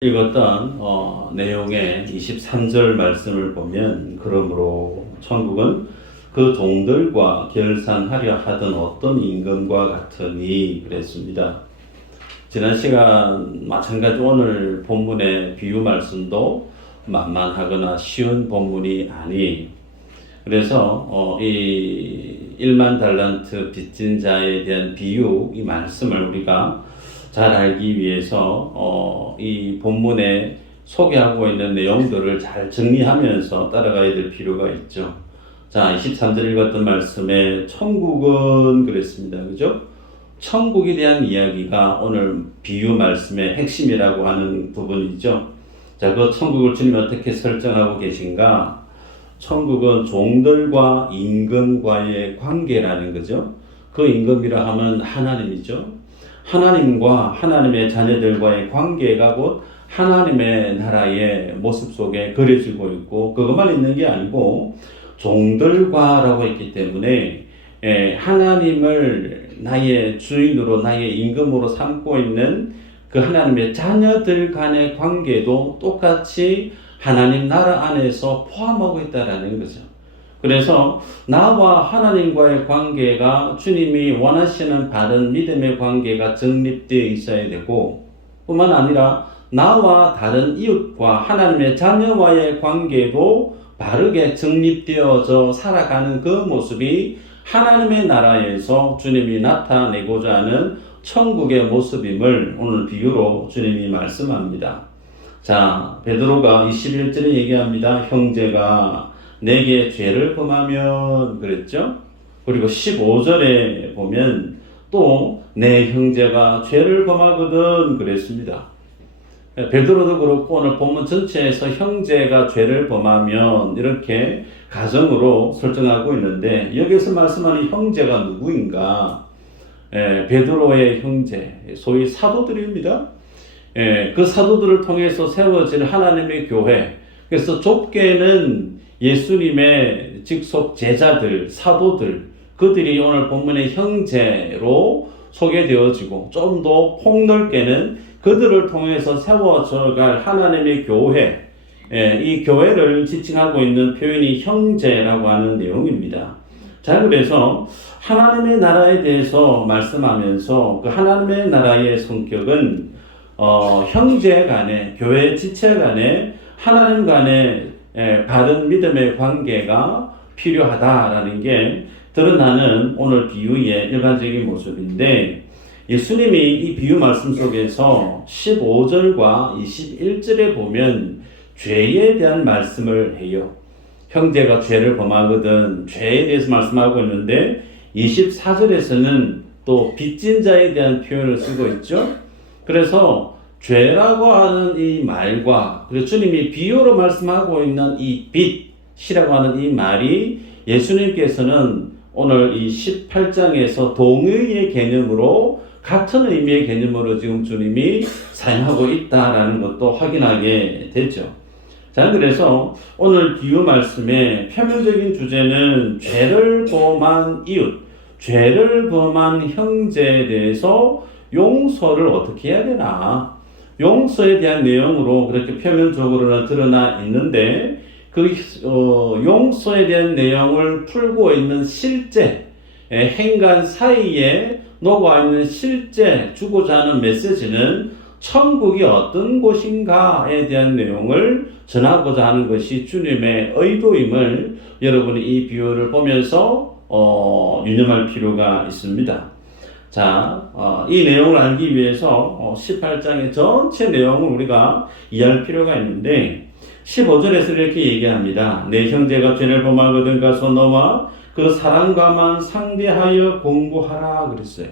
읽었던 내용의 23절 말씀을 보면, 그러므로 천국은 그 종들과 결산하려 하던 어떤 임금과 같으니 그랬습니다. 지난 시간 마찬가지 오늘 본문의 비유 말씀도 만만하거나 쉬운 본문이 아니, 그래서 이 1만 달란트 빚진 자에 대한 비유, 이 말씀을 우리가 잘 알기 위해서 이 본문에 소개하고 있는 내용들을 잘 정리하면서 따라가야 될 필요가 있죠. 자, 23절 읽었던 말씀에 천국은 그랬습니다. 그죠? 천국에 대한 이야기가 오늘 비유 말씀의 핵심이라고 하는 부분이죠. 자, 그 천국을 주님이 어떻게 설정하고 계신가? 천국은 종들과 임금과의 관계라는 거죠. 그 임금이라 하면 하나님이죠. 하나님과 하나님의 자녀들과의 관계가 곧 하나님의 나라의 모습 속에 그려지고 있고, 그것만 있는 게 아니고 종들과라고 했기 때문에 하나님을 나의 주인으로, 나의 임금으로 삼고 있는 그 하나님의 자녀들 간의 관계도 똑같이 하나님 나라 안에서 포함하고 있다라는 거죠. 그래서 나와 하나님과의 관계가 주님이 원하시는 바른 믿음의 관계가 정립되어 있어야 되고, 뿐만 아니라 나와 다른 이웃과 하나님의 자녀와의 관계도 바르게 정립되어져 살아가는 그 모습이 하나님의 나라에서 주님이 나타내고자 하는 천국의 모습임을 오늘 비유로 주님이 말씀합니다. 자, 베드로가 21절에 얘기합니다. 형제가 내게 죄를 범하면 그랬죠. 그리고 15절에 보면 또 내 형제가 죄를 범하거든 그랬습니다. 베드로도 그렇고 오늘 본문 전체에서 형제가 죄를 범하면 이렇게 가정으로 설정하고 있는데, 여기서 말씀하는 형제가 누구인가? 베드로의 형제, 소위 사도들입니다. 그 사도들을 통해서 세워진 하나님의 교회, 그래서 좁게는 예수님의 직속 제자들, 사도들, 그들이 오늘 본문의 형제로 소개되어지고, 좀 더 폭넓게는 그들을 통해서 세워져갈 하나님의 교회, 이 교회를 지칭하고 있는 표현이 형제라고 하는 내용입니다. 자, 그래서 하나님의 나라에 대해서 말씀하면서 그 하나님의 나라의 성격은 형제 간의, 교회 지체 간의, 하나님 간의 바른 믿음의 관계가 필요하다라는 게 드러나는 오늘 비유의 일반적인 모습인데, 예수님이 이 비유 말씀 속에서 15절과 21절에 보면 죄에 대한 말씀을 해요. 형제가 죄를 범하거든 죄에 대해서 말씀하고 있는데, 24절에서는 또 빚진 자에 대한 표현을 쓰고 있죠. 그래서 죄라고 하는 이 말과, 그리고 주님이 비유로 말씀하고 있는 이 빚이라고 하는 이 말이 예수님께서는 오늘 이 18장에서 동의의 개념으로, 같은 의미의 개념으로 지금 주님이 사용하고 있다라는 것도 확인하게 되죠. 자, 그래서 오늘 비유 말씀의 표면적인 주제는 죄를 범한 이웃, 죄를 범한 형제에 대해서 용서를 어떻게 해야 되나, 용서에 대한 내용으로 그렇게 표면적으로는 드러나 있는데, 그 용서에 대한 내용을 풀고 있는 실제 행간 사이에 녹아 있는 실제 주고자 하는 메시지는 천국이 어떤 곳인가에 대한 내용을 전하고자 하는 것이 주님의 의도임을 여러분이 이 비유를 보면서 유념할 필요가 있습니다. 자, 이 내용을 알기 위해서 18장의 전체 내용을 우리가 이해할 필요가 있는데, 15절에서 이렇게 얘기합니다. 내 형제가 죄를 범하거든 가서 너와 그 사랑과만 상대하여 공부하라 그랬어요.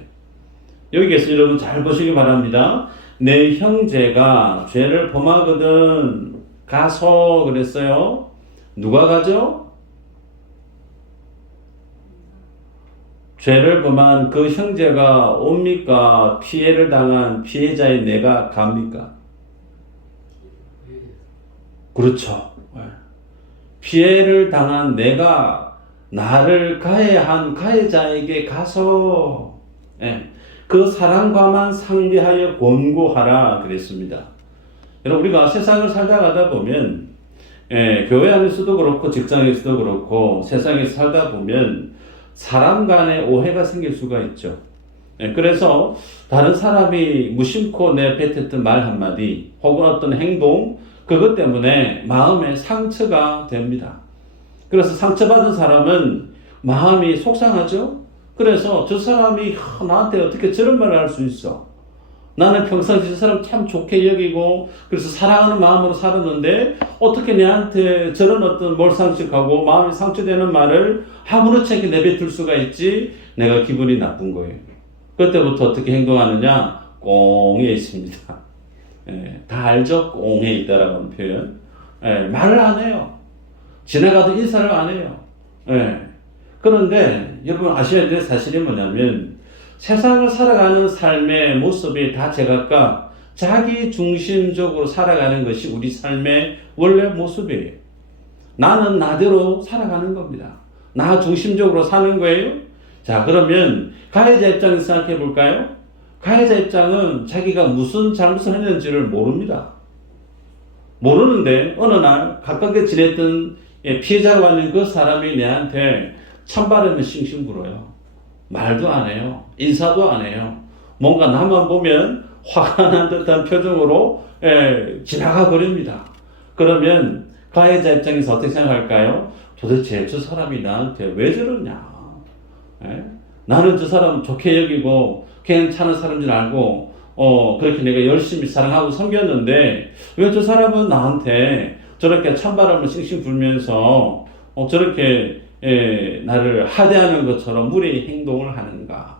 여기에서 여러분 잘 보시기 바랍니다. 내 형제가 죄를 범하거든 가서 그랬어요. 누가 가죠? 죄를 범한 그 형제가 옵니까? 피해를 당한 피해자의 내가 갑니까? 그렇죠. 피해를 당한 내가 나를 가해한 가해자에게 가서 그 사랑과만 상대하여 권고하라 그랬습니다. 여러분, 우리가 세상을 살다 가다 보면, 교회 안에서도 그렇고, 직장에서도 그렇고, 세상에서 살다 보면, 사람 간에 오해가 생길 수가 있죠. 그래서, 다른 사람이 무심코 내뱉었던 말 한마디, 혹은 어떤 행동, 그것 때문에 마음에 상처가 됩니다. 그래서 상처받은 사람은 마음이 속상하죠? 그래서 저 사람이 나한테 어떻게 저런 말을 할 수 있어? 나는 평상시 저 사람 참 좋게 여기고 그래서 사랑하는 마음으로 살았는데 어떻게 내한테 저런 어떤 몰상식하고 마음이 상처되는 말을 아무렇지 않게 내뱉을 수가 있지? 내가 기분이 나쁜 거예요. 그때부터 어떻게 행동하느냐? 꽁에 있습니다. 다 알죠? 꽁에 있다라고 하는 표현. 말을 안 해요. 지나가도 인사를 안 해요. 그런데 여러분 아셔야 될 사실이 뭐냐면 세상을 살아가는 삶의 모습이 다 제각각 자기 중심적으로 살아가는 것이 우리 삶의 원래 모습이에요. 나는 나대로 살아가는 겁니다. 나 중심적으로 사는 거예요. 자, 그러면 가해자 입장에서 생각해 볼까요? 가해자 입장은 자기가 무슨 잘못을 했는지를 모릅니다. 모르는데 어느 날 가깝게 지냈던 피해자로 하는 그 사람이 내한테 찬바람을 싱싱 불어요. 말도 안 해요. 인사도 안 해요. 뭔가 나만 보면 화가 난 듯한 표정으로 지나가 버립니다. 그러면 가해자 입장에서 어떻게 생각할까요? 도대체 저 사람이 나한테 왜 저러냐? 나는 저 사람 좋게 여기고 괜찮은 사람인 줄 알고 그렇게 내가 열심히 사랑하고 섬겼는데 왜 저 사람은 나한테 저렇게 찬바람을 싱싱 불면서 저렇게 나를 하대하는 것처럼 무례히 행동을 하는가?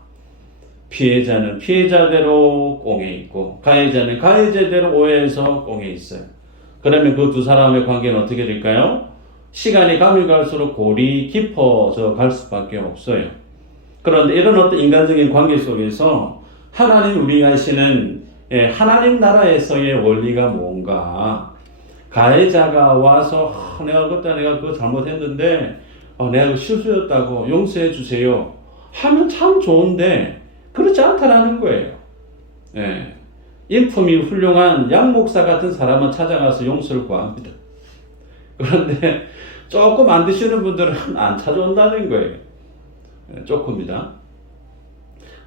피해자는 피해자대로 꽁에 있고 가해자는 가해자대로 오해해서 꽁에 있어요. 그러면 그 두 사람의 관계는 어떻게 될까요? 시간이 가면 갈수록 골이 깊어져 갈 수밖에 없어요. 그런데 이런 어떤 인간적인 관계 속에서 하나님 우리가 하시는 하나님 나라에서의 원리가 뭔가? 가해자가 와서 내가 그거 잘못했는데 내가 실수였다고 용서해 주세요 하면 참 좋은데 그렇지 않다라는 거예요. 인품이 훌륭한 양목사 같은 사람은 찾아가서 용서를 구합니다. 그런데 조금 안 드시는 분들은 안 찾아온다는 거예요. 조금이다.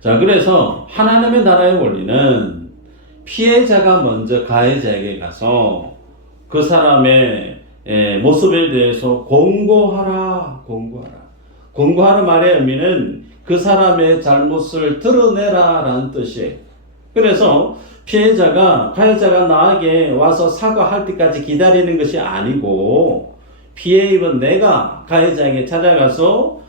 자, 그래서 하나님의 나라의 원리는 피해자가 먼저 가해자에게 가서 그 사람의 모습에 대해서 공고하라. 공고하는 말의 의미는 그 사람의 잘못을 드러내라 라는 뜻이에요. 그래서 피해자가 가해자가 나에게 와서 사과할 때까지 기다리는 것이 아니고 피해 입은 내가 가해자에게 찾아가서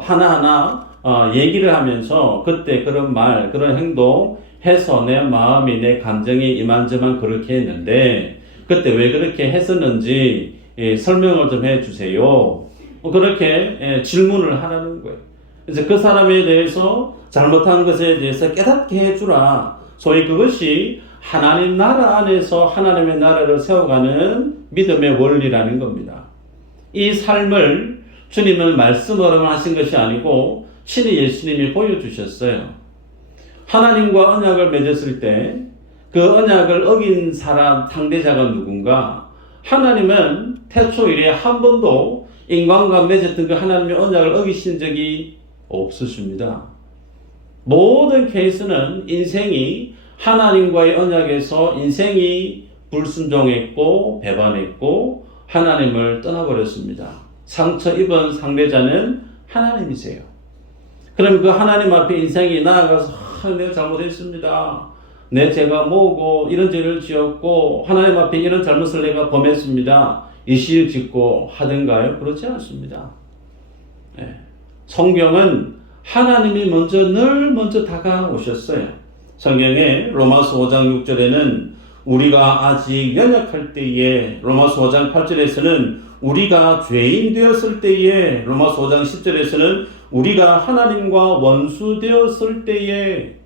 하나하나 얘기를 하면서 그때 그런 말 그런 행동 해서 내 마음이 내 감정이 이만저만 그렇게 했는데 그때 왜 그렇게 했었는지 설명을 좀 해주세요. 그렇게 질문을 하라는 거예요. 그래서 그 사람에 대해서 잘못한 것에 대해서 깨닫게 해주라. 소위 그것이 하나님 나라 안에서 하나님의 나라를 세워가는 믿음의 원리라는 겁니다. 이 삶을 주님은 말씀으로만 하신 것이 아니고 신이 예수님이 보여주셨어요. 하나님과 언약을 맺었을 때 그 언약을 어긴 사람 상대자가 누군가? 하나님은 태초 이래 한 번도 인간과 맺었던 그 하나님의 언약을 어기신 적이 없으십니다. 모든 케이스는 인생이 하나님과의 언약에서 인생이 불순종했고 배반했고 하나님을 떠나버렸습니다. 상처 입은 상대자는 하나님이세요. 그럼 그 하나님 앞에 인생이 나아가서 내가 잘못했습니다. 내 죄가 뭐고 이런 죄를 지었고 하나님 앞에 이런 잘못을 내가 범했습니다. 이실 짓고 하던가요? 그렇지 않습니다. 성경은 하나님이 늘 먼저 다가오셨어요. 성경에 로마서 5장 6절에는 우리가 아직 연약할 때에, 로마서 5장 8절에서는 우리가 죄인 되었을 때에, 로마서 5장 10절에서는 우리가 하나님과 원수 되었을 때에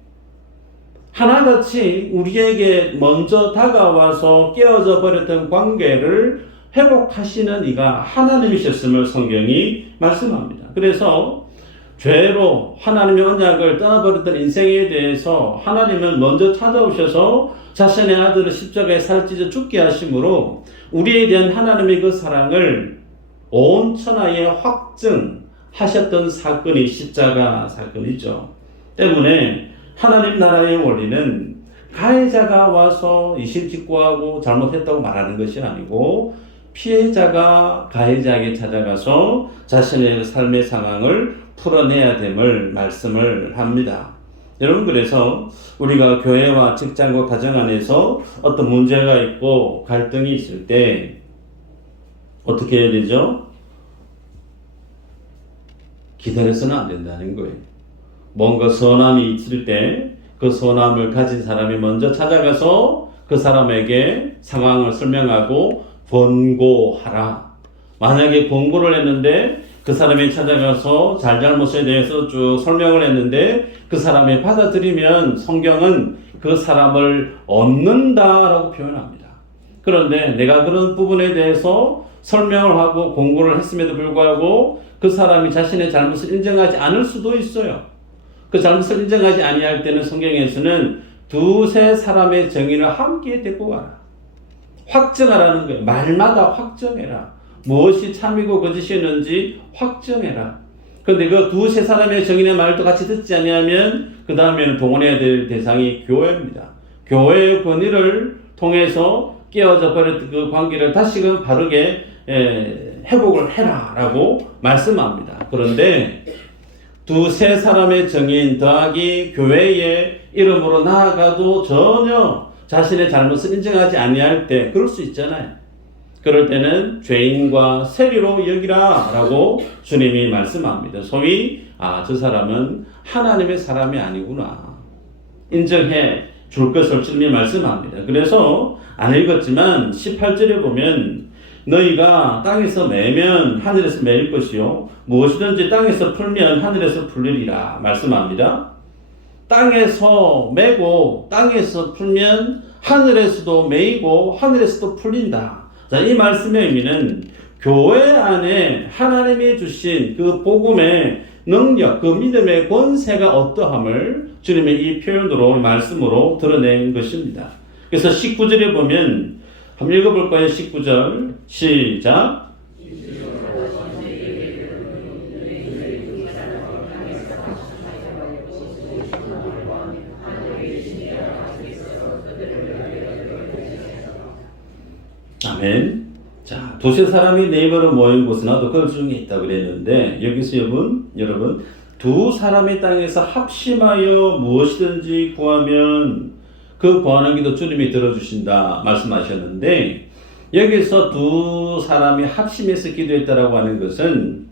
하나같이 우리에게 먼저 다가와서 깨어져 버렸던 관계를 회복하시는 이가 하나님이셨음을 성경이 말씀합니다. 그래서 죄로 하나님의 언약을 떠나버렸던 인생에 대해서 하나님은 먼저 찾아오셔서 자신의 아들을 십자가에 살찌져 죽게 하심으로 우리에 대한 하나님의 그 사랑을 온 천하에 확증하셨던 사건이 십자가 사건이죠. 때문에 하나님 나라의 원리는 가해자가 와서 이실직고하고 잘못했다고 말하는 것이 아니고 피해자가 가해자에게 찾아가서 자신의 삶의 상황을 풀어내야 됨을 말씀을 합니다. 여러분, 그래서 우리가 교회와 직장과 가정 안에서 어떤 문제가 있고 갈등이 있을 때 어떻게 해야 되죠? 기다려서는 안 된다는 거예요. 뭔가 선함이 있을 때 그 선함을 가진 사람이 먼저 찾아가서 그 사람에게 상황을 설명하고 권고하라. 만약에 권고를 했는데 그 사람이 찾아가서 잘잘못에 대해서 쭉 설명을 했는데 그 사람이 받아들이면 성경은 그 사람을 얻는다라고 표현합니다. 그런데 내가 그런 부분에 대해서 설명을 하고 권고를 했음에도 불구하고 그 사람이 자신의 잘못을 인정하지 않을 수도 있어요. 그 잘못을 인정하지 아니할 때는 성경에서는 두세 사람의 증인을 함께 데리고 가라. 확증하라는 거예요. 말마다 확정해라. 무엇이 참이고 거짓이었는지 확정해라. 그런데 그 두세 사람의 증인의 말도 같이 듣지 아니하면 그 다음에는 동원해야 될 대상이 교회입니다. 교회의 권위를 통해서 깨어져 버렸던 그 관계를 다시금 바르게 회복을 해라라고 말씀합니다. 그런데 두세 사람의 증인 더하기 교회의 이름으로 나아가도 전혀 자신의 잘못을 인정하지 아니할 때 그럴 수 있잖아요. 그럴 때는 죄인과 세리로 여기라 라고 주님이 말씀합니다. 소위 저 사람은 하나님의 사람이 아니구나 인정해 줄 것을 주님이 말씀합니다. 그래서 안 읽었지만 18절에 보면 너희가 땅에서 매면 하늘에서 매일 것이요 무엇이든지 땅에서 풀면 하늘에서 풀리리라 말씀합니다. 땅에서 매고 땅에서 풀면 하늘에서도 매이고 하늘에서도 풀린다. 자, 이 말씀의 의미는 교회 안에 하나님이 주신 그 복음의 능력, 그 믿음의 권세가 어떠함을 주님의 이 표현으로 말씀으로 드러낸 것입니다. 그래서 19절에 보면 한번 읽어볼까요? 19절 시작. 아멘. 자, 두세 사람이 네 입으로 모인 곳은 나도 그 중에 있다고 그랬는데 여기서 여러분 두 사람이 땅에서 합심하여 무엇이든지 구하면 그 구하는 기도 주님이 들어주신다 말씀하셨는데 여기서 두 사람이 합심해서 기도했다라고 하는 것은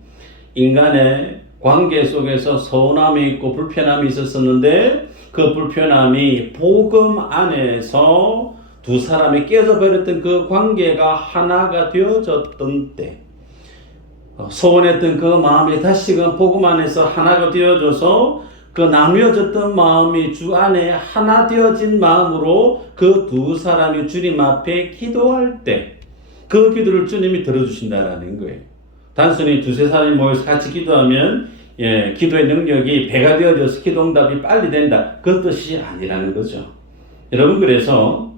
인간의 관계 속에서 서운함이 있고 불편함이 있었었는데 그 불편함이 복음 안에서 두 사람이 깨져버렸던 그 관계가 하나가 되어졌던 때 소원했던 그 마음이 다시금 복음 안에서 하나가 되어져서 그 나뉘어졌던 마음이 주 안에 하나 되어진 마음으로 그 두 사람이 주님 앞에 기도할 때 그 기도를 주님이 들어주신다라는 거예요. 단순히 두세 사람이 모여서 같이 기도하면 기도의 능력이 배가 되어져서 기도응답이 빨리 된다. 그 뜻이 아니라는 거죠. 여러분, 그래서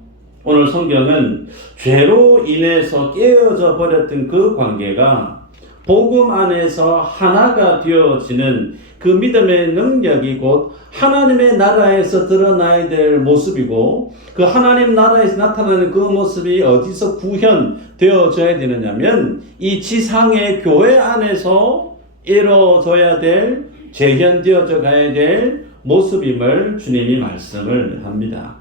오늘 성경은 죄로 인해서 깨어져 버렸던 그 관계가 복음 안에서 하나가 되어지는 그 믿음의 능력이 곧 하나님의 나라에서 드러나야 될 모습이고 그 하나님 나라에서 나타나는 그 모습이 어디서 구현되어져야 되느냐면 이 지상의 교회 안에서 이루어져야 될 재현되어져 가야 될 모습임을 주님이 말씀을 합니다.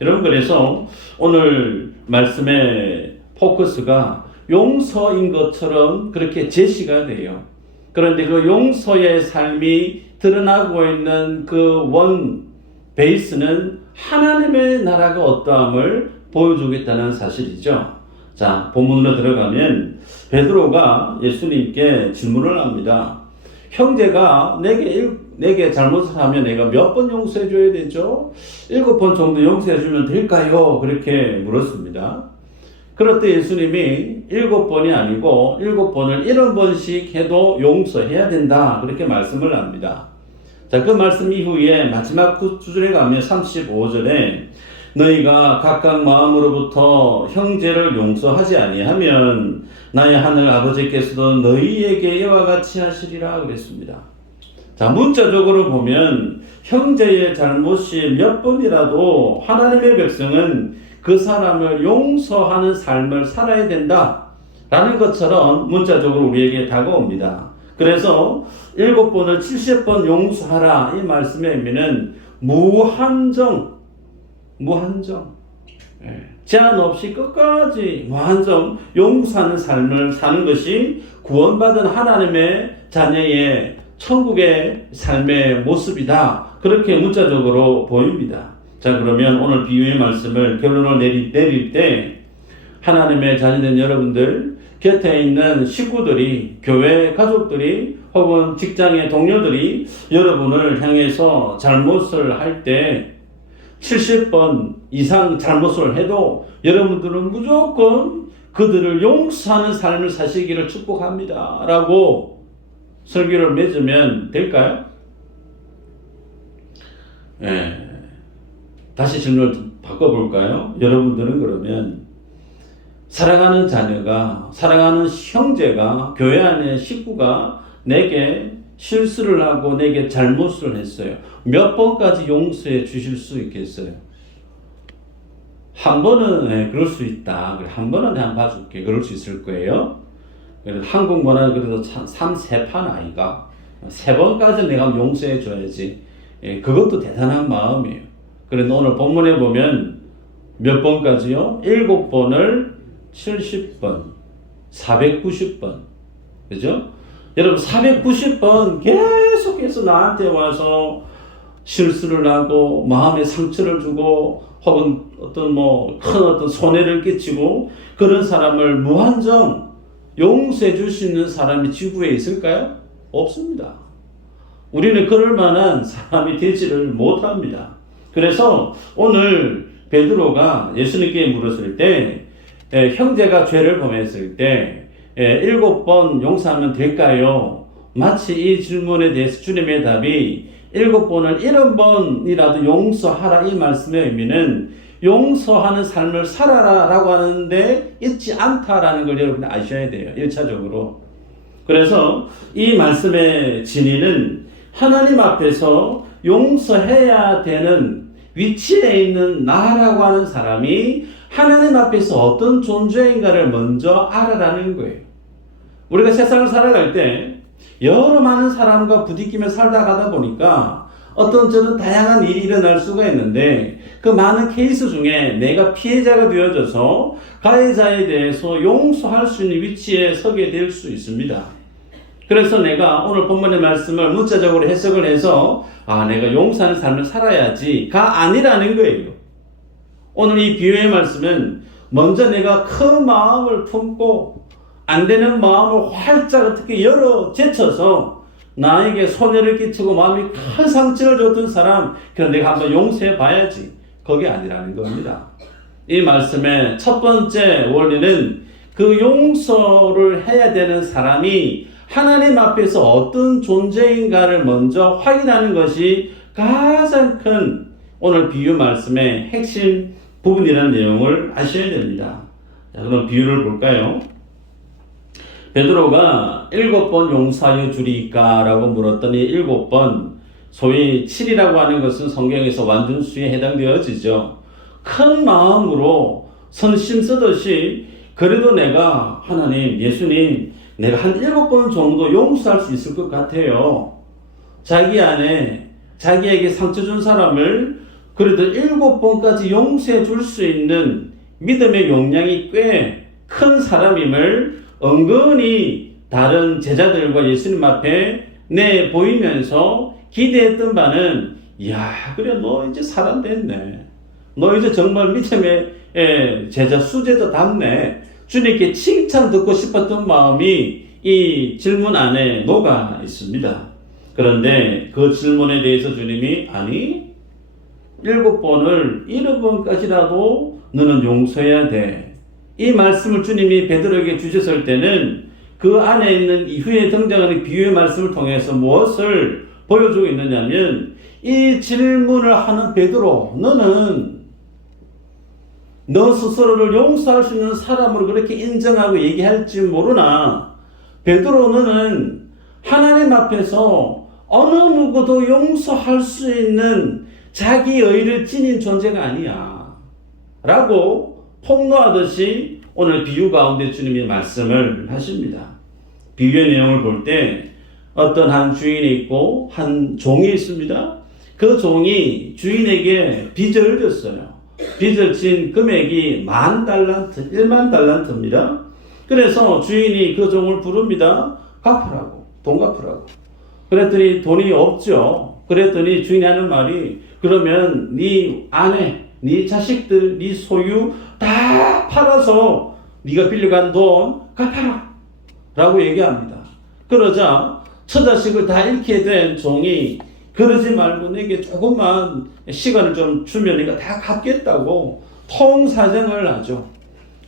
여러분, 그래서 오늘 말씀의 포커스가 용서인 것처럼 그렇게 제시가 돼요. 그런데 그 용서의 삶이 드러나고 있는 그 원 베이스는 하나님의 나라가 어떠함을 보여주겠다는 사실이죠. 자, 본문으로 들어가면 베드로가 예수님께 질문을 합니다. 형제가 내게 잘못을 하면 내가 몇 번 용서해 줘야 되죠? 7번 정도 용서해 주면 될까요? 그렇게 물었습니다. 그럴 때 예수님이 7번이 아니고 7번을 70번씩 해도 용서해야 된다. 그렇게 말씀을 합니다. 자, 그 말씀 이후에 마지막 구절에 가면 35절에 너희가 각각 마음으로부터 형제를 용서하지 아니하면 나의 하늘 아버지께서도 너희에게 이와 같이 하시리라 그랬습니다. 자, 문자적으로 보면 형제의 잘못이 몇 번이라도 하나님의 백성은 그 사람을 용서하는 삶을 살아야 된다 라는 것처럼 문자적으로 우리에게 다가옵니다. 그래서 7번을 70번 용서하라 이 말씀의 의미는 무한정 제한 없이 끝까지 무한정 용서하는 삶을 사는 것이 구원받은 하나님의 자녀의 천국의 삶의 모습이다. 그렇게 문자적으로 보입니다. 자, 그러면 오늘 비유의 말씀을 결론을 내릴 때 하나님의 자녀된 여러분들 곁에 있는 식구들이, 교회 가족들이 혹은 직장의 동료들이 여러분을 향해서 잘못을 할 때 70번 이상 잘못을 해도 여러분들은 무조건 그들을 용서하는 삶을 사시기를 축복합니다 라고 설교를 맺으면 될까요? 다시 질문을 바꿔볼까요? 여러분들은 그러면 사랑하는 자녀가, 사랑하는 형제가, 교회 안에 식구가 내게 실수를 하고 내게 잘못을 했어요. 몇 번까지 용서해 주실 수 있겠어요? 한 번은 그럴 수 있다. 그래, 한 번은 내가 봐줄게. 그럴 수 있을 거예요. 그래서 한국문화는 그래도 3세판 아이가 3번까지 내가 용서해 줘야지. 그것도 대단한 마음이에요. 그런데 오늘 본문에 보면 몇 번까지요? 7번을 70번, 490번. 그죠? 여러분 490번 계속해서 나한테 와서 실수를 하고 마음에 상처를 주고 혹은 어떤 큰 어떤 손해를 끼치고 그런 사람을 무한정 용서해 줄 수 있는 사람이 지구에 있을까요? 없습니다. 우리는 그럴 만한 사람이 되지를 못합니다. 그래서 오늘 베드로가 예수님께 물었을 때 형제가 죄를 범했을 때 7번 용서하면 될까요? 마치 이 질문에 대해서 주님의 답이 7번을 70번이라도 용서하라 이 말씀의 의미는 용서하는 삶을 살아라 라고 하는데 있지 않다라는 걸 여러분이 아셔야 돼요. 1차적으로. 그래서 이 말씀의 진리는 하나님 앞에서 용서해야 되는 위치에 있는 나라고 하는 사람이 하나님 앞에서 어떤 존재인가를 먼저 알아라는 거예요. 우리가 세상을 살아갈 때 여러 많은 사람과 부딪히며 살다 가다 보니까 어떤 저런 다양한 일이 일어날 수가 있는데 그 많은 케이스 중에 내가 피해자가 되어져서 가해자에 대해서 용서할 수 있는 위치에 서게 될 수 있습니다. 그래서 내가 오늘 본문의 말씀을 문자적으로 해석을 해서 내가 용서하는 삶을 살아야지가 아니라는 거예요. 오늘 이 비유의 말씀은 먼저 내가 큰 마음을 품고 안 되는 마음을 활짝 어떻게 열어 제쳐서 나에게 손해를 끼치고 마음이 큰 상처를 줬던 사람, 그럼 내가 한번 용서해 봐야지. 그게 아니라는 겁니다. 이 말씀의 첫 번째 원리는 그 용서를 해야 되는 사람이 하나님 앞에서 어떤 존재인가를 먼저 확인하는 것이 가장 큰 오늘 비유 말씀의 핵심 부분이라는 내용을 아셔야 됩니다. 자, 그럼 비유를 볼까요? 베드로가 7번 용서하여 주리까? 라고 물었더니 7번, 소위 7이라고 하는 것은 성경에서 완전수에 해당되어지죠. 큰 마음으로 선심 쓰듯이 그래도 내가 하나님, 예수님, 내가 한 7번 정도 용서할 수 있을 것 같아요. 자기 안에 자기에게 상처 준 사람을 그래도 7번까지 용서해 줄 수 있는 믿음의 용량이 꽤 큰 사람임을 은근히 다른 제자들과 예수님 앞에 내 보이면서 기대했던 바는, 야, 그래, 너 이제 사람 됐네. 너 이제 정말 믿음의 제자 수제자 답네. 주님께 칭찬 듣고 싶었던 마음이 이 질문 안에 녹아 있습니다. 그런데 그 질문에 대해서 주님이, 아니, 7번을 7번까지라도 너는 용서해야 돼. 이 말씀을 주님이 베드로에게 주셨을 때는 그 안에 있는 이후에 등장하는 비유의 말씀을 통해서 무엇을 보여주고 있느냐면, 이 질문을 하는 베드로, 너는 너 스스로를 용서할 수 있는 사람으로 그렇게 인정하고 얘기할지 모르나, 베드로 너는 하나님 앞에서 어느 누구도 용서할 수 있는 자기 의를 지닌 존재가 아니야 라고 폭로하듯이 오늘 비유 가운데 주님이 말씀을 하십니다. 비유의 내용을 볼 때 어떤 한 주인이 있고 한 종이 있습니다. 그 종이 주인에게 빚을 졌어요. 빚을 진 금액이 10,000달란트, 10,000달란트입니다. 그래서 주인이 그 종을 부릅니다. 갚으라고, 돈 갚으라고. 그랬더니 돈이 없죠. 그랬더니 주인이 하는 말이, 그러면 네 아내, 네 자식들, 네 소유 다 팔아서 네가 빌려간 돈 갚아라 라고 얘기합니다. 그러자 처자식을 다 잃게 된 종이, 그러지 말고 내게 조금만 시간을 좀 주면 내가 다 갚겠다고 통사정을 하죠.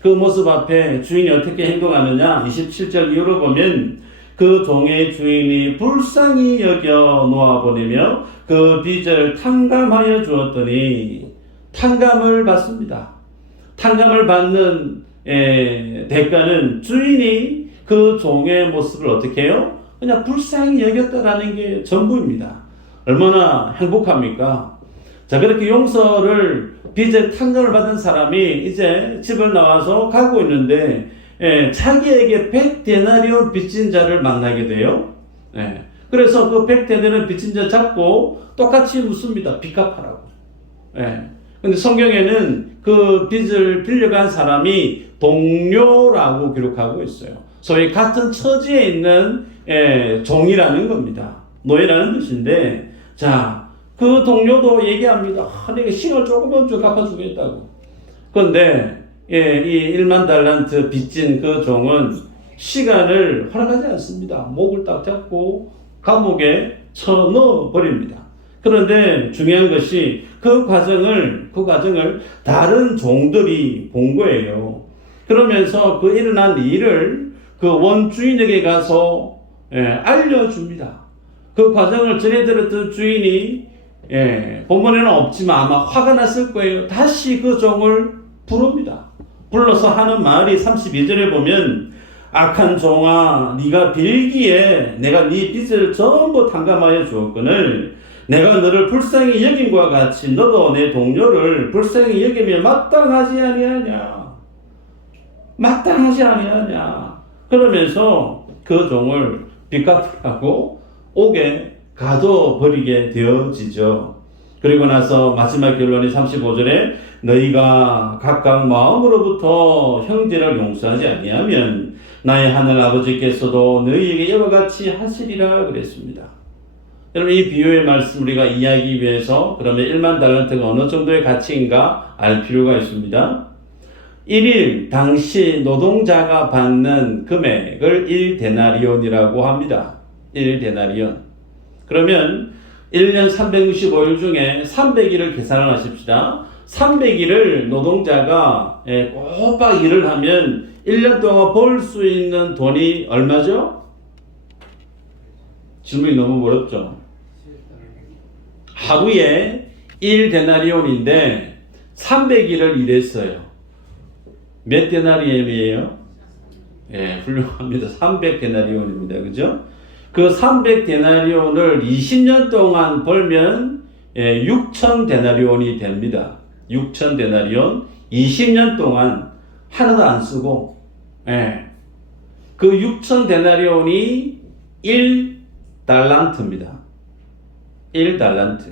그 모습 앞에 주인이 어떻게 행동하느냐, 27절 이후로 보면 그 종의 주인이 불쌍히 여겨 놓아보내며 그 빚을 탕감하여 주었더니, 탕감을 받습니다. 탕감을 받는 대가는 주인이 그 종의 모습을 어떻게 해요? 그냥 불쌍히 여겼다라는 게 전부입니다. 얼마나 행복합니까? 자, 그렇게 용서를, 빚의 탕감을 받은 사람이 이제 집을 나와서 가고 있는데, 자기에게 100데나리온 빚진 자를 만나게 돼요. 그래서 그 100데나리온 빚진 자 잡고 똑같이 묻습니다. 빚 갚아라고. 근데 성경에는 그 빚을 빌려간 사람이 동료라고 기록하고 있어요. 소위 같은 처지에 있는 종이라는 겁니다. 노예라는 뜻인데, 자, 그 동료도 얘기합니다. 내가 시간을 조금만 좀 갚아주겠다고. 그런데 이 10,000달란트 빚진 그 종은 시간을 허락하지 않습니다. 목을 딱 잡고 감옥에 쳐넣어 버립니다. 그런데 중요한 것이 그 과정을 다른 종들이 본 거예요. 그러면서 그 일어난 일을 그 원주인에게 가서 알려줍니다. 그 과정을 전해 들었던 주인이 본문에는 없지만 아마 화가 났을 거예요. 다시 그 종을 부릅니다. 불러서 하는 말이 32절에 보면, 악한 종아, 네가 빌기에 내가 네 빚을 전부 탕감하여 주었거늘 내가 너를 불쌍히 여김과 같이 너도 내 동료를 불쌍히 여기며 마땅하지 아니하냐. 마땅하지 아니하냐. 그러면서 그 종을 빚 갚으라고 옥에 가둬버리게 되어지죠. 그리고 나서 마지막 결론이 35절에 너희가 각각 마음으로부터 형제를 용서하지 아니하면 나의 하늘 아버지께서도 너희에게 이와 같이 하시리라 그랬습니다. 여러분, 이 비유의 말씀 우리가 이해하기 위해서 그러면 10,000달란트가 어느 정도의 가치인가 알 필요가 있습니다. 1일 당시 노동자가 받는 금액을 1데나리온이라고 합니다. 1데나리온. 그러면 1년 365일 중에 300일을 계산을 하십시다. 300일을 노동자가 꼬박 일을 하면 1년 동안 벌 수 있는 돈이 얼마죠? 질문이 너무 어렵죠? 하루에 1데나리온인데 300일을 일했어요. 몇 데나리온이에요? 훌륭합니다. 300데나리온입니다. 그죠? 그 300데나리온을 20년 동안 벌면 6,000데나리온이 됩니다. 6,000데나리온 20년 동안 하나도 안 쓰고, 그 6,000데나리온이 1달란트입니다. 1달란트.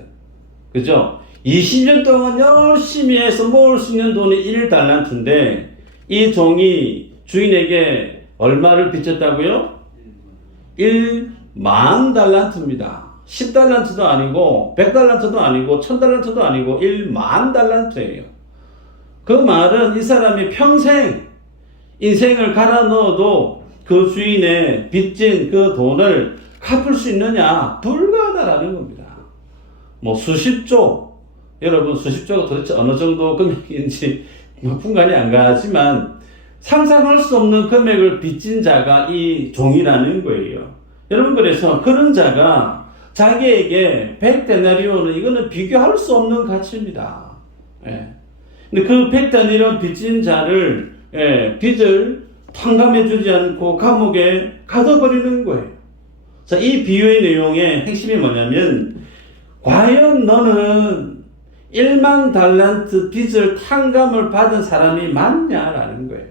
그죠? 20년 동안 열심히 해서 모을 수 있는 돈이 1달란트인데, 이 종이 주인에게 얼마를 빚졌다고요? 10,000달란트입니다. 10달란트도 아니고 100달란트도 아니고 1000달란트도 아니고 10,000달란트예요. 그 말은 이 사람이 평생 인생을 갈아 넣어도 그 주인의 빚진 그 돈을 갚을 수 있느냐? 불가하다라는 겁니다. 뭐 수십조, 여러분 수십조가 도대체 어느 정도 금액인지 분간이 안 가지만 상상할 수 없는 금액을 빚진 자가 이 종이라는 거예요. 여러분, 그래서 그런 자가 자기에게 100데나리온은 이거는 비교할 수 없는 가치입니다. 예. 근데 그 100데나리온 빚진 자를 빚을 탕감해 주지 않고 감옥에 가둬버리는 거예요. 자, 이 비유의 내용의 핵심이 뭐냐면, 과연 너는 1만 달란트 빚을 탕감을 받은 사람이 맞냐라는 거예요.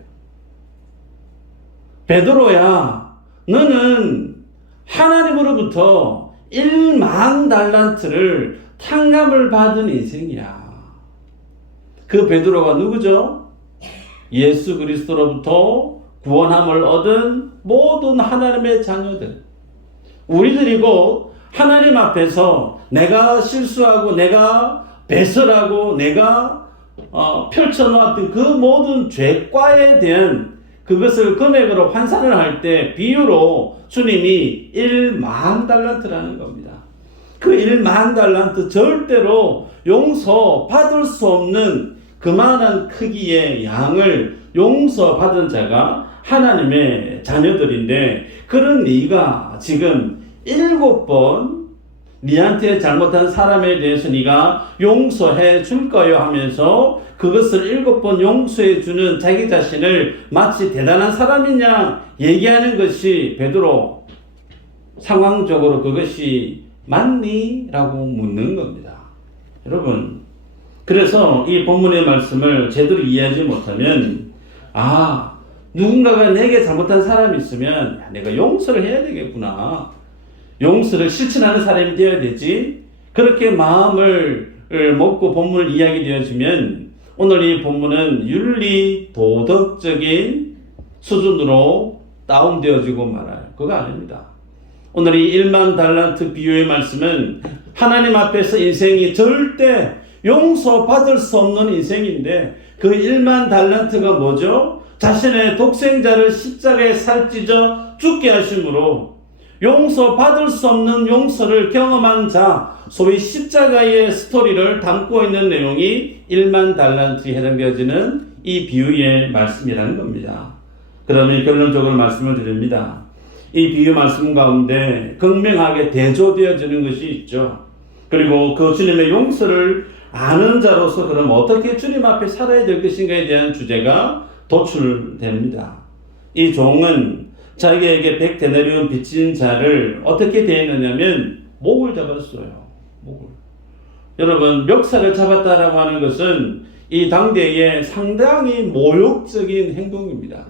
베드로야, 너는 하나님으로부터 1만 달란트를 탕감을 받은 인생이야. 그 베드로가 누구죠? 예수 그리스도로부터 구원함을 얻은 모든 하나님의 자녀들. 우리들이 곧 하나님 앞에서 내가 실수하고 내가 배설하고 내가 펼쳐놓았던 그 모든 죄과에 대한 그것을 금액으로 환산을 할 때 비유로 주님이 1만 달란트라는 겁니다. 그 1만 달란트 절대로 용서받을 수 없는 그만한 크기의 양을 용서받은 자가 하나님의 자녀들인데, 그런 네가 지금 7번 네한테 잘못한 사람에 대해서 네가 용서해 줄 거요 하면서 그것을 7번 용서해 주는 자기 자신을 마치 대단한 사람이냐 얘기하는 것이 베드로, 상황적으로 그것이 맞니? 라고 묻는 겁니다. 여러분, 그래서 이 본문의 말씀을 제대로 이해하지 못하면, 누군가가 내게 잘못한 사람이 있으면 내가 용서를 해야 되겠구나, 용서를 실천하는 사람이 되어야 되지, 그렇게 마음을 먹고 본문을 이야기 되어지면 오늘 이 본문은 윤리 도덕적인 수준으로 다운되어지고 말아요. 그거 아닙니다. 오늘 이 1만 달란트 비유의 말씀은 하나님 앞에서 인생이 절대 용서받을 수 없는 인생인데, 그 1만 달란트가 뭐죠? 자신의 독생자를 십자가에 살찌져 죽게 하심으로 용서받을 수 없는 용서를 경험한 자, 소위 십자가의 스토리를 담고 있는 내용이 1만 달란트에 해당되어지는 이 비유의 말씀이라는 겁니다. 그러면 결론적으로 말씀을 드립니다. 이 비유 말씀 가운데 극명하게 대조되어지는 것이 있죠. 그리고 그 주님의 용서를 아는 자로서 그럼 어떻게 주님 앞에 살아야 될 것인가에 대한 주제가 도출됩니다. 이 종은 자기에게 100데나리온 빚진 자를 어떻게 대했느냐면 목을 잡았어요. 목을. 여러분, 멱살을 잡았다라고 하는 것은 이 당대에 상당히 모욕적인 행동입니다.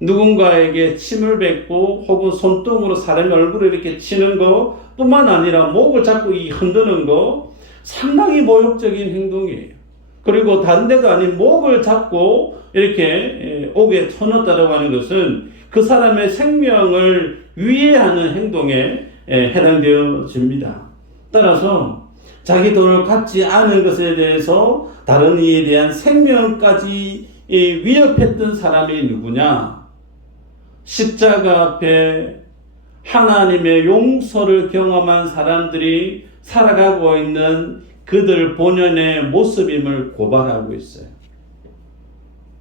누군가에게 침을 뱉고 혹은 손등으로 사람의 얼굴을 이렇게 치는 것 뿐만 아니라 목을 잡고 흔드는 거 상당히 모욕적인 행동이에요. 그리고 다른 데도 아닌 목을 잡고 이렇게 옥에 쳐넣었다고 하는 것은 그 사람의 생명을 위해하는 행동에 해당되어집니다. 따라서 자기 돈을 갚지 않은 것에 대해서 다른 이에 대한 생명까지 위협했던 사람이 누구냐? 십자가 앞에 하나님의 용서를 경험한 사람들이 살아가고 있는 그들 본연의 모습임을 고발하고 있어요.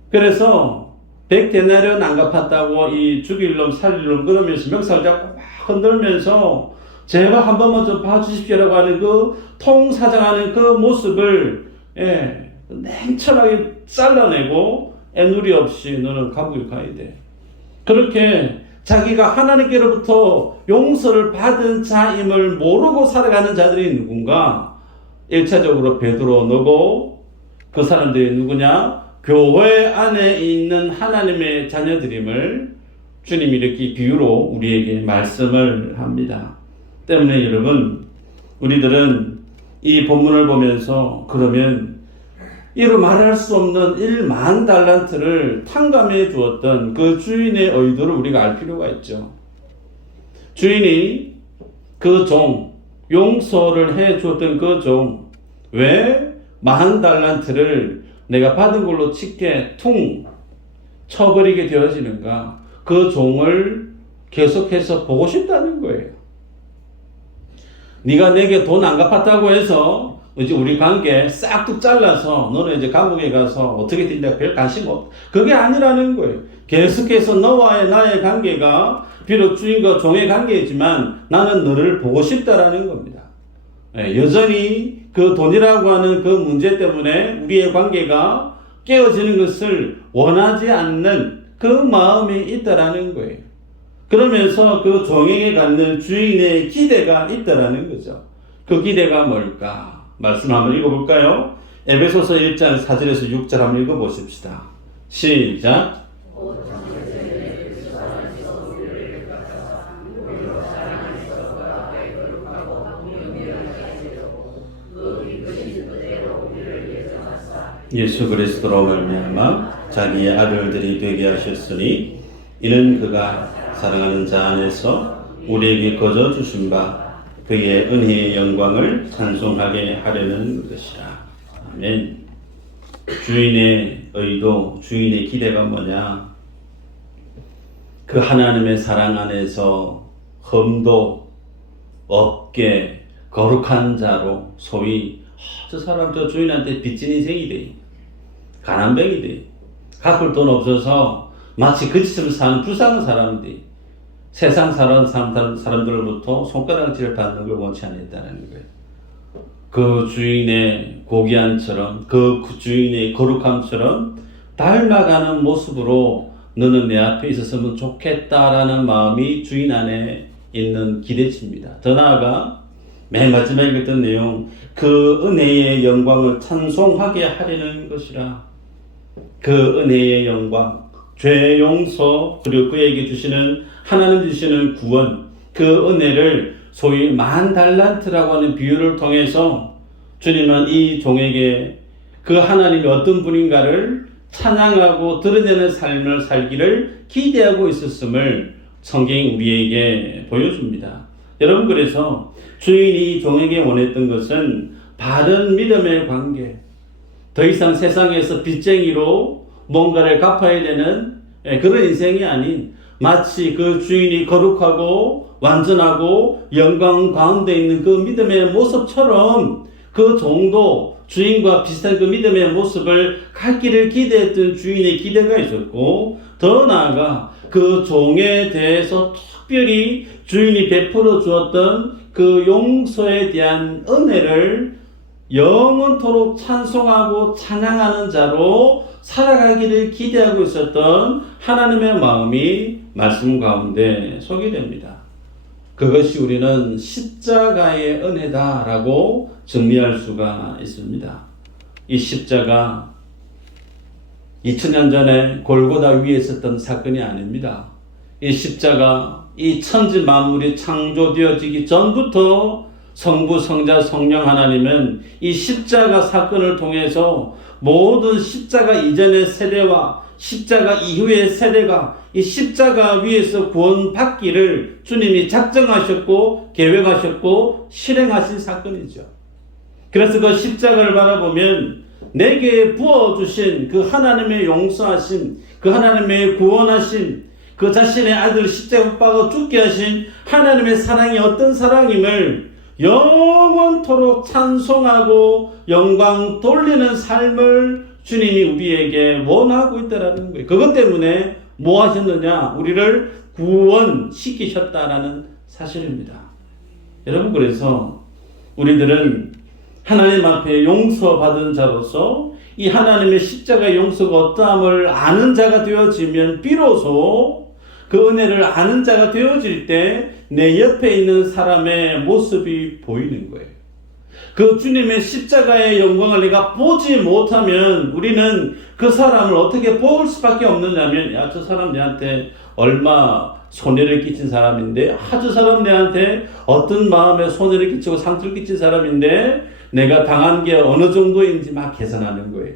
그래서 100데나리온 안 갚았다고 이 죽일 놈 살릴 놈 그러면서 멱살 잡고 막 흔들면서 제발 한 번만 좀 봐주십시오라고 하는 그 통사장하는 그 모습을 냉철하게 잘라내고 애누리 없이 너는 감옥에 가야 돼. 그렇게 자기가 하나님께로부터 용서를 받은 자임을 모르고 살아가는 자들이 누군가? 1차적으로 베드로 너고, 그 사람들이 누구냐? 교회 안에 있는 하나님의 자녀들임을 주님이 이렇게 비유로 우리에게 말씀을 합니다. 때문에 여러분, 우리들은 이 본문을 보면서 그러면 이루 말할 수 없는 1만 달란트를 탕감해 주었던 그 주인의 의도를 우리가 알 필요가 있죠. 주인이 그 종, 용서를 해 주었던 그 종, 왜 10,000달란트를 내가 받은 걸로 치게 퉁 쳐버리게 되어지는가? 그 종을 계속해서 보고 싶다는 거예요. 네가 내게 돈 안 갚았다고 해서 이제 우리 관계 싹둑 잘라서 너는 이제 감옥에 가서 어떻게 된다 별 관심 없. 그게 아니라는 거예요. 계속해서 너와의 나의 관계가 비록 주인과 종의 관계이지만 나는 너를 보고 싶다라는 겁니다. 여전히 그 돈이라고 하는 그 문제 때문에 우리의 관계가 깨어지는 것을 원하지 않는 그 마음이 있다라는 거예요. 그러면서 그 종에게 갖는 주인의 기대가 있다라는 거죠. 그 기대가 뭘까? 말씀 한번 읽어볼까요? 에베소서 1장 4절에서 6절 한번 읽어보십시다. 시작. 예수 그리스도로 말미암아 자기의 아들들이 되게 하셨으니 이는 그가 사랑하는 자 안에서 우리에게 거저 주신 바 그의 은혜의 영광을 찬송하게 하려는 것이라. 아멘. 주인의 의도, 주인의 기대가 뭐냐? 그 하나님의 사랑 안에서 흠도 없게 거룩한 자로 소위 저 사람 저 주인한테 빚진 인생이 돼. 가난뱅이 돼. 갚을 돈 없어서 마치 그치처럼 사는 불쌍한 사람들이 세상 사람들로부터 손가락질을 받는 걸 원치 않았다는 거예요. 그 주인의 고귀함처럼 그 주인의 거룩함처럼 닮아가는 모습으로 너는 내 앞에 있었으면 좋겠다라는 마음이 주인 안에 있는 기대치입니다. 더 나아가 맨 마지막에 읽었던 내용, 그 은혜의 영광을 찬송하게 하려는 것이라. 그 은혜의 영광, 죄 용서, 그리고 그에게 주시는 하나님 주시는 구원, 그 은혜를 소위 만 달란트라고 하는 비유를 통해서 주님은 이 종에게 그 하나님이 어떤 분인가를 찬양하고 드러내는 삶을 살기를 기대하고 있었음을 성경이 우리에게 보여줍니다. 여러분, 그래서 주인이 종에게 원했던 것은 바른 믿음의 관계, 더 이상 세상에서 빚쟁이로 뭔가를 갚아야 되는 그런 인생이 아닌 마치 그 주인이 거룩하고 완전하고 영광 가운데 있는 그 믿음의 모습처럼 그 종도 주인과 비슷한 그 믿음의 모습을 갖기를 기대했던 주인의 기대가 있었고, 더 나아가 그 종에 대해서 특별히 주인이 베풀어 주었던 그 용서에 대한 은혜를 영원토록 찬송하고 찬양하는 자로 살아가기를 기대하고 있었던 하나님의 마음이 말씀 가운데 소개됩니다. 그것이 우리는 십자가의 은혜다라고 정리할 수가 있습니다. 이 십자가 2000년 전에 골고다 위에 있었던 사건이 아닙니다. 이 십자가, 이 천지 만물이 창조되어지기 전부터 성부, 성자, 성령 하나님은 이 십자가 사건을 통해서 모든 십자가 이전의 세대와 십자가 이후의 세대가 이 십자가 위에서 구원받기를 주님이 작정하셨고 계획하셨고 실행하신 사건이죠. 그래서 그 십자가를 바라보면 내게 부어주신 그 하나님의 용서하심, 그 하나님의 구원하심, 그 자신의 아들 십자가 못 박아 죽게 하신 하나님의 사랑이 어떤 사랑임을 영원토록 찬송하고 영광 돌리는 삶을 주님이 우리에게 원하고 있다는 거예요. 그것 때문에 뭐 하셨느냐? 우리를 구원시키셨다라는 사실입니다. 여러분, 그래서 우리들은 하나님 앞에 용서받은 자로서 이 하나님의 십자가 용서가 어떠함을 아는 자가 되어지면 비로소 그 은혜를 아는 자가 되어질 때 내 옆에 있는 사람의 모습이 보이는 거예요. 그 주님의 십자가의 영광을 내가 보지 못하면 우리는 그 사람을 어떻게 볼 수밖에 없느냐면, 야, 저 사람 내한테 얼마 손해를 끼친 사람인데, 저 사람 내한테 어떤 마음에 손해를 끼치고 상처를 끼친 사람인데 내가 당한 게 어느 정도인지 막 계산하는 거예요.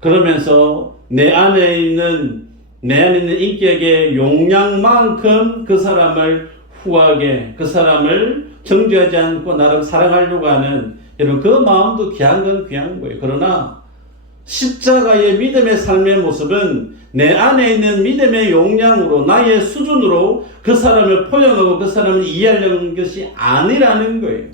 그러면서 내 안에 있는 인격의 용량만큼 그 사람을 후하게, 그 사람을 정죄하지 않고 나름 사랑하려고 하는, 여러분, 그 마음도 귀한 건 귀한 거예요. 그러나 십자가의 믿음의 삶의 모습은 내 안에 있는 믿음의 용량으로, 나의 수준으로 그 사람을 포용하고 그 사람을 이해하려는 것이 아니라는 거예요.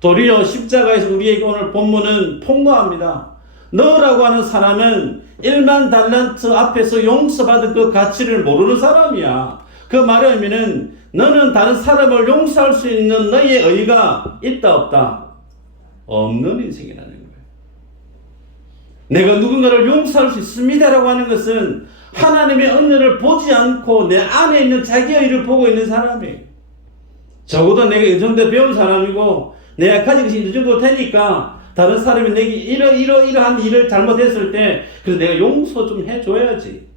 도리어 십자가에서 우리에게 오늘 본문은 폭로합니다. 너라고 하는 사람은 1만 달란트 앞에서 용서받은 그 가치를 모르는 사람이야. 그 말의 의미는 너는 다른 사람을 용서할 수 있는 너의 의의가 있다 없다? 없는 인생이라는 거예요. 내가 누군가를 용서할 수 있습니다라고 하는 것은 하나님의 은혜를 보지 않고 내 안에 있는 자기의 일을 보고 있는 사람이에요. 적어도 내가 이 정도 배운 사람이고 내가 가진 것이 이 정도 되니까 다른 사람이 내게 이러한 일을 잘못했을 때 그래서 내가 용서 좀 해줘야지.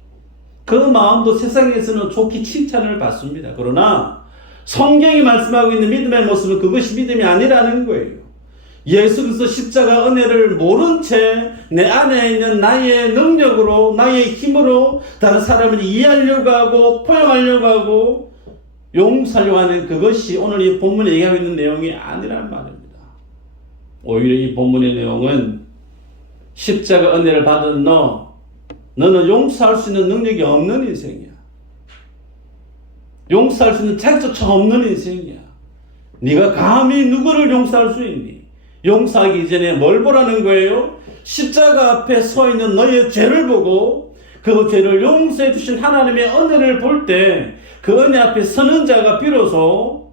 그 마음도 세상에서는 좋게 칭찬을 받습니다. 그러나 성경이 말씀하고 있는 믿음의 모습은 그것이 믿음이 아니라는 거예요. 예수 그리스도 십자가 은혜를 모른 채 내 안에 있는 나의 능력으로 나의 힘으로 다른 사람을 이해하려고 하고 포용하려고 하고 용서하려고 하는 그것이 오늘 이 본문에 얘기하고 있는 내용이 아니라는 말입니다. 오히려 이 본문의 내용은 십자가 은혜를 받은 너는 용서할 수 있는 능력이 없는 인생이야. 용서할 수 있는 자격조차 없는 인생이야. 네가 감히 누구를 용서할 수 있니? 용서하기 전에 뭘 보라는 거예요? 십자가 앞에 서 있는 너의 죄를 보고 그 죄를 용서해 주신 하나님의 은혜를 볼 때 그 은혜 앞에 서는 자가 비로소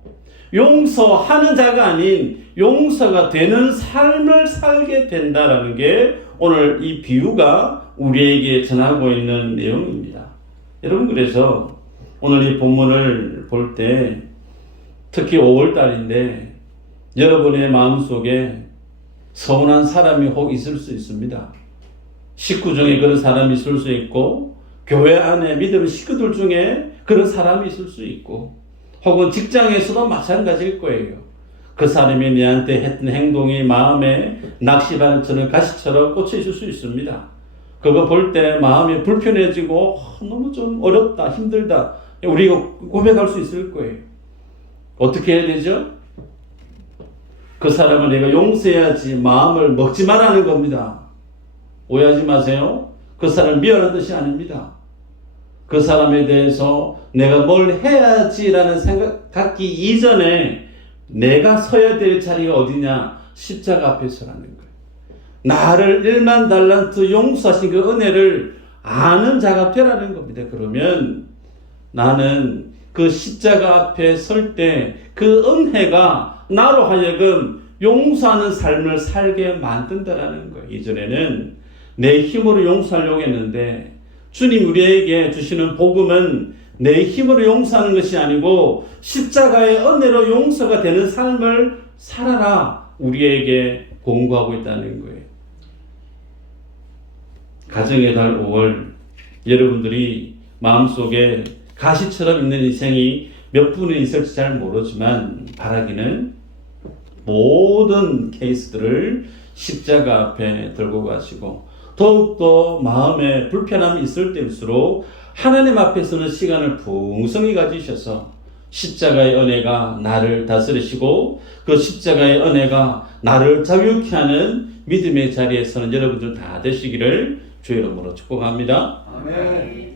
용서하는 자가 아닌 용서가 되는 삶을 살게 된다라는 게 오늘 이 비유가 우리에게 전하고 있는 내용입니다. 여러분, 그래서 오늘 이 본문을 볼 때 특히 5월달인데 여러분의 마음속에 서운한 사람이 혹 있을 수 있습니다. 식구 중에 그런 사람이 있을 수 있고 교회 안에 믿음의 식구들 중에 그런 사람이 있을 수 있고 혹은 직장에서도 마찬가지일 거예요. 그 사람이 내한테 했던 행동이 마음에 낚시바늘처럼 가시처럼 꽂혀 있을 수 있습니다. 그거 볼 때 마음이 불편해지고 너무 좀 어렵다, 힘들다 우리가 고백할 수 있을 거예요. 어떻게 해야 되죠? 그 사람을 내가 용서해야지 마음을 먹지 말라는 겁니다. 오해하지 마세요. 그 사람을 미워하는 뜻이 아닙니다. 그 사람에 대해서 내가 뭘 해야지라는 생각 갖기 이전에 내가 서야 될 자리가 어디냐? 십자가 앞에 서라는 거예요. 나를 1만 달란트 용서하신 그 은혜를 아는 자가 되라는 겁니다. 그러면 나는 그 십자가 앞에 설 때 그 은혜가 나로 하여금 용서하는 삶을 살게 만든다라는 거예요. 이전에는 내 힘으로 용서하려고 했는데 주님 우리에게 주시는 복음은 내 힘으로 용서하는 것이 아니고 십자가의 은혜로 용서가 되는 삶을 살아라 우리에게 공부하고 있다는 거예요. 가정의 달 5월 여러분들이 마음속에 가시처럼 있는 인생이 몇 분이 있을지 잘 모르지만 바라기는 모든 케이스들을 십자가 앞에 들고 가시고 더욱더 마음에 불편함이 있을 때일수록 하나님 앞에서는 시간을 풍성히 가지셔서 십자가의 은혜가 나를 다스리시고 그 십자가의 은혜가 나를 자유케 하는 믿음의 자리에 서는 여러분들 다 되시기를 주의 이름으로 축복합니다. 아멘.